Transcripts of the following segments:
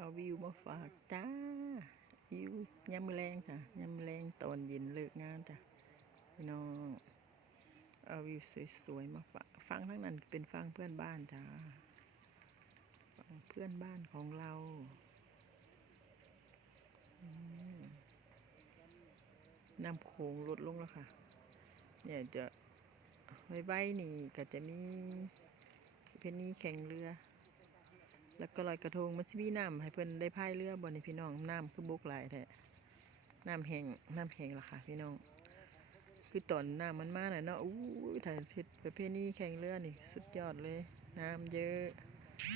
เอาวิวมาฝากจ้าวิวยามมอแรงจ้ะยามมอแรงตอนเย็นเลิกงานจ้ะพี่น้องเอาวิวสวยๆมาฝากฟังทั้งนั้นเป็นฟังเพื่อนบ้านจ้าฟังเพื่อนบ้านของเราน้ำโขงลดลงแล้วค่ะ เนี่ยจะไว้ใบนี่ก็จะมีเพนนีแข่งเรือ แล้วก็ลอยกระทงมันสิมีน้ำให้เพิ่อนได้พายเรือบนี่พี่น้องน้ำคือบกหลายแท้น้ำแห้งน้ำแห้งล่ะค่ะ พี่น้อง คือตอนน้ำมันมาน่ะเนาะอู้ถ่ายเสร็จประเพณีแข่งเรือนี่สุดยอดเลย น้ำเยอะ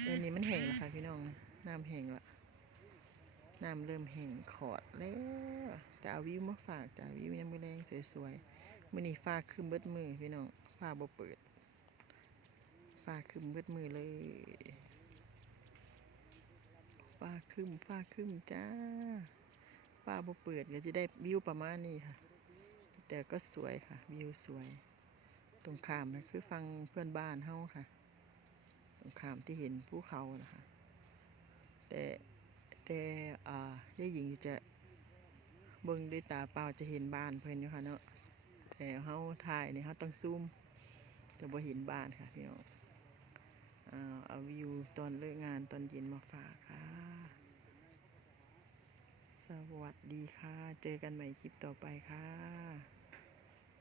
เดี๋ยวนี้มันแห้งล้วค่ะ พี่น้องน้ำแห้งละน้ำเริ่มแห้งขอดแล้วแต่เอาวิวมาฝากจ้าวิวยังมือแรงสวยๆมือนี้ฟ้าครึมเบิดมือพี่น้องฟ้าบ่เปิดฟ้าครึมเบิดมือเลย ฟ้าครึมฟ้าครึมจ้าฟ้าบ่เปิดก็จะได้วิวประมาณนี้ค่ะ แต่ก็สวยค่ะ วิวสวย ตรงขามนะคือฟังเพื่อนบ้านเฮาค่ะ ตรงขามที่เห็นภูเขานะคะ แต่แต่อ่าได้หญิงจะเบิ่งด้วยตาเปล่าจะเห็นบ้านเพิ่นอยู่ค่ะเนาะแต่เฮาถ่ายนี่เฮาต้องซูมจะบ่เห็นบ้านค่ะพี่น้องอ่าเอาวิวตอนเลิกงานตอนเย็นมาฝากค่ะ วัสดีค่ะ เจอกันใหม่คลิปต่อไปค่ะ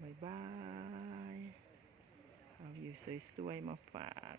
บ๊ายบาย เอาอยู่สวยๆมาฝาก